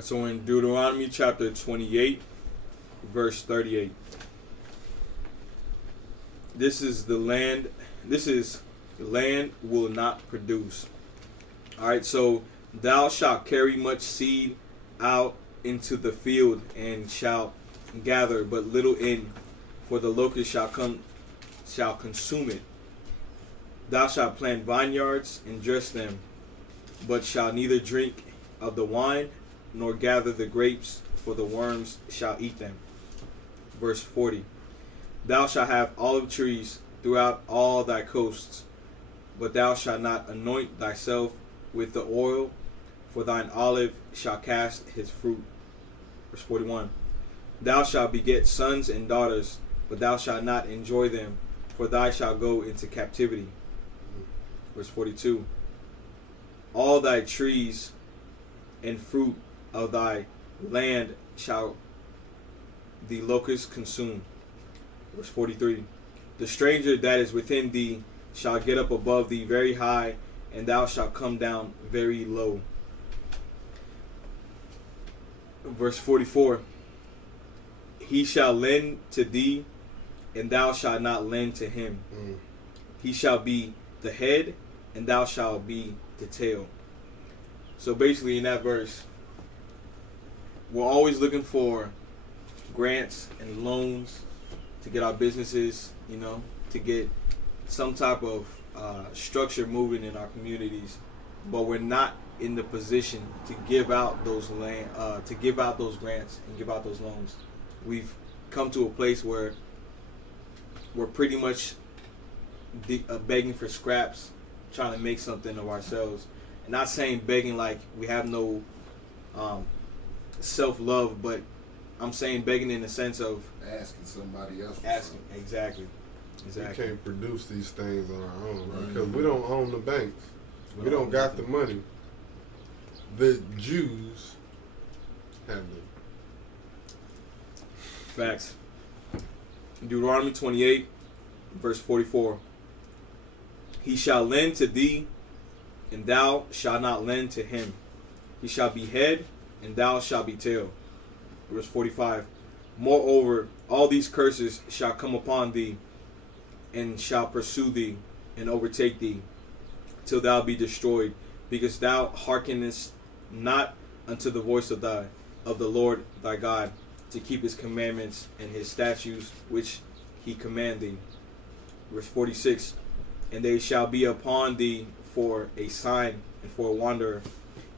So in Deuteronomy chapter 28, verse 38. This is the land. This is the land will not produce. All right. So thou shalt carry much seed out into the field and shalt gather but little in, for the locust shall consume it. Thou shalt plant vineyards and dress them, but shalt neither drink of the wine nor gather the grapes, for the worms shall eat them. Verse 40. Thou shalt have olive trees throughout all thy coasts, but thou shalt not anoint thyself with the oil, for thine olive shall cast his fruit. Verse 41. Thou shalt beget sons and daughters, but thou shalt not enjoy them, for thou shalt go into captivity. Verse 42. All thy trees and fruit of thy land shall the locust consume. Verse 43. The stranger that is within thee shall get up above thee very high, and thou shalt come down very low. Verse 44. He shall lend to thee, and thou shalt not lend to him. He shall be the head, and thou shalt be the tail. So basically in that verse, we're always looking for grants and loans to get our businesses, to get some type of structure moving in our communities, but we're not in the position to give out those grants and give out those loans. We've come to a place where we're pretty much begging for scraps, trying to make something of ourselves. And not saying begging like we have no self-love, but I'm saying begging in the sense of asking somebody else for asking. something. Exactly. We can't produce these things on our own, right? Because we don't own the banks. We don't got the money. The Jews have them. Facts. Deuteronomy 28, verse 44. He shall lend to thee, and thou shalt not lend to him. He shall be head, and thou shalt be tail. Verse 45. Moreover, all these curses shall come upon thee, and shall pursue thee, and overtake thee, till thou be destroyed, because thou hearkenest not unto the voice of the Lord thy God, to keep his commandments and his statutes which he command thee. Verse 46. And they shall be upon thee for a sign and for a wonder,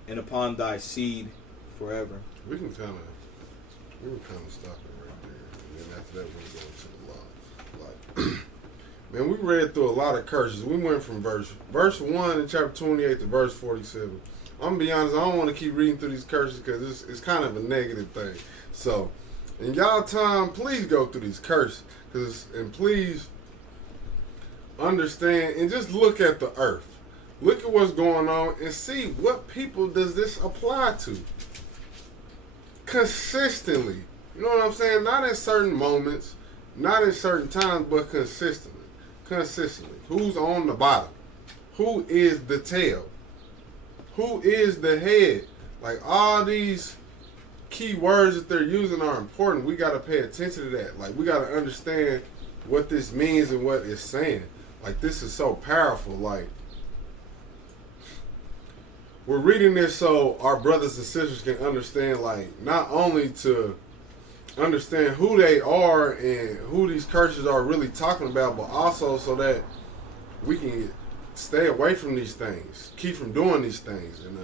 and upon thy seed forever. We can kind of stop it right there, and then after that we'll go to the law. Like, man, we read through a lot of curses. We went from verse 1 in chapter 28 to verse 47. I'm gonna be honest, I don't want to keep reading through these curses because it's kind of a negative thing. So, in y'all time, please go through these curses, and please understand and just look at the earth. Look at what's going on and see what people does this apply to. Consistently. You know what I'm saying? Not in certain moments, not in certain times, but consistently. Consistently. Who's on the bottom? Who is the tail? Who is the head? Like, all these key words that they're using are important. We got to pay attention to that. Like, we got to understand what this means and what it's saying. Like, this is so powerful. Like, we're reading this so our brothers and sisters can understand, like, not only to understand who they are and who these curses are really talking about, but also so that we can stay away from these things, keep from doing these things. And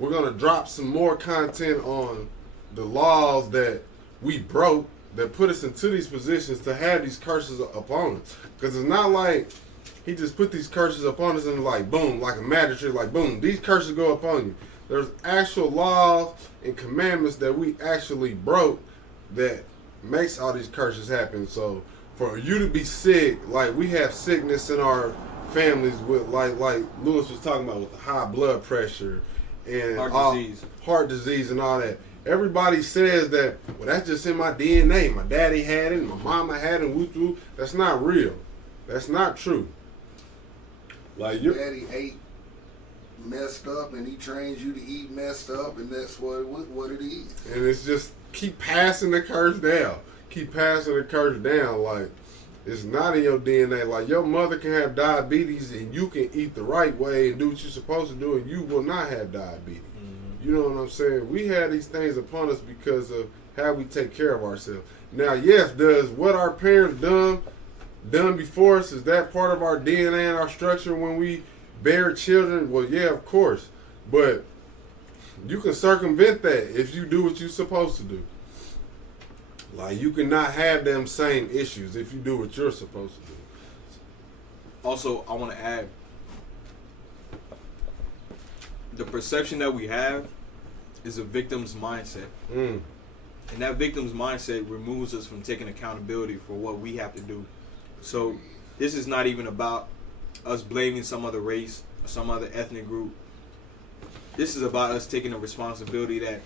we're going to drop some more content on the laws that we broke that put us into these positions to have these curses upon us. Because it's not like he just put these curses upon us and like, boom, like a magic trick, like, boom, these curses go upon you. There's actual laws and commandments that we actually broke that makes all these curses happen. So for you to be sick, like we have sickness in our families with like Lewis was talking about, with the high blood pressure and heart disease and all that. Everybody says that, well, that's just in my DNA. My daddy had it, my mama had it, woo-woo. That's not real. That's not true. Like, your daddy ate messed up, and he trains you to eat messed up, and that's what it is. And it's just keep passing the curse down. Keep passing the curse down. Like, it's not in your DNA. Like, your mother can have diabetes, and you can eat the right way and do what you're supposed to do, and you will not have diabetes. Mm-hmm. You know what I'm saying? We have these things upon us because of how we take care of ourselves. Now, yes, does what our parents done before us, is that part of our DNA and our structure when we bear children? Well, yeah, of course. But you can circumvent that if you do what you're supposed to do. Like, you cannot have them same issues if you do what you're supposed to do. Also, I want to add, the perception that we have is a victim's mindset. And that victim's mindset removes us from taking accountability for what we have to do. So this is not even about us blaming some other race or some other ethnic group. This is about us taking a responsibility that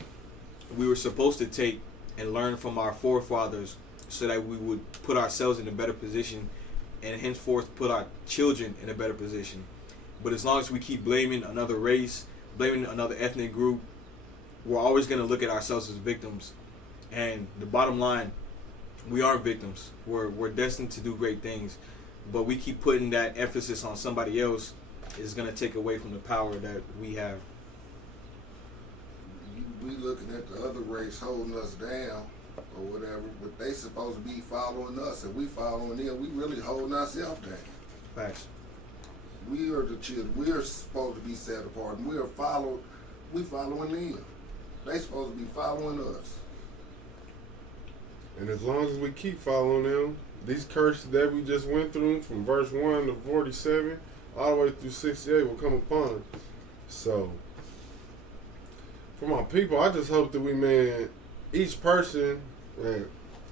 we were supposed to take and learn from our forefathers so that we would put ourselves in a better position and henceforth put our children in a better position. But as long as we keep blaming another race, blaming another ethnic group, we're always going to look at ourselves as victims. And the bottom line, we aren't victims. We're destined to do great things. But we keep putting that emphasis on somebody else is going to take away from the power that we have. We looking at the other race holding us down or whatever, but they supposed to be following us, and we following them. We really holding ourselves down. Facts. We are the children. We are supposed to be set apart, and we following them. They supposed to be following us. And as long as we keep following them, these curses that we just went through from verse 1 to 47, all the way through 68 will come upon us. So, for my people, I just hope that each person,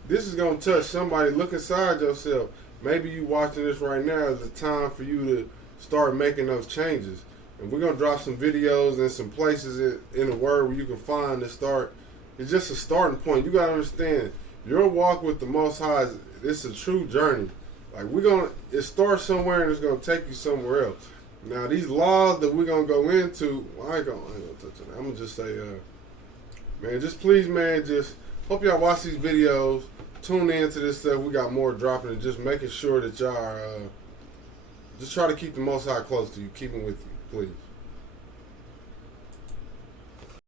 this is going to touch somebody. Look inside yourself. Maybe you watching this right now is the time for you to start making those changes. And we're going to drop some videos and some places in the Word where you can find to start. It's just a starting point. You got to understand, your walk with the Most High, it's a true journey. Like, it starts somewhere and it's going to take you somewhere else. Now, these laws that we're going to go into, I ain't gonna touch on that. I'm going to just say, man, just please, man, just hope y'all watch these videos. Tune in to this stuff. We got more dropping, and just making sure that y'all just try to keep the Most High close to you. Keep him with you, please.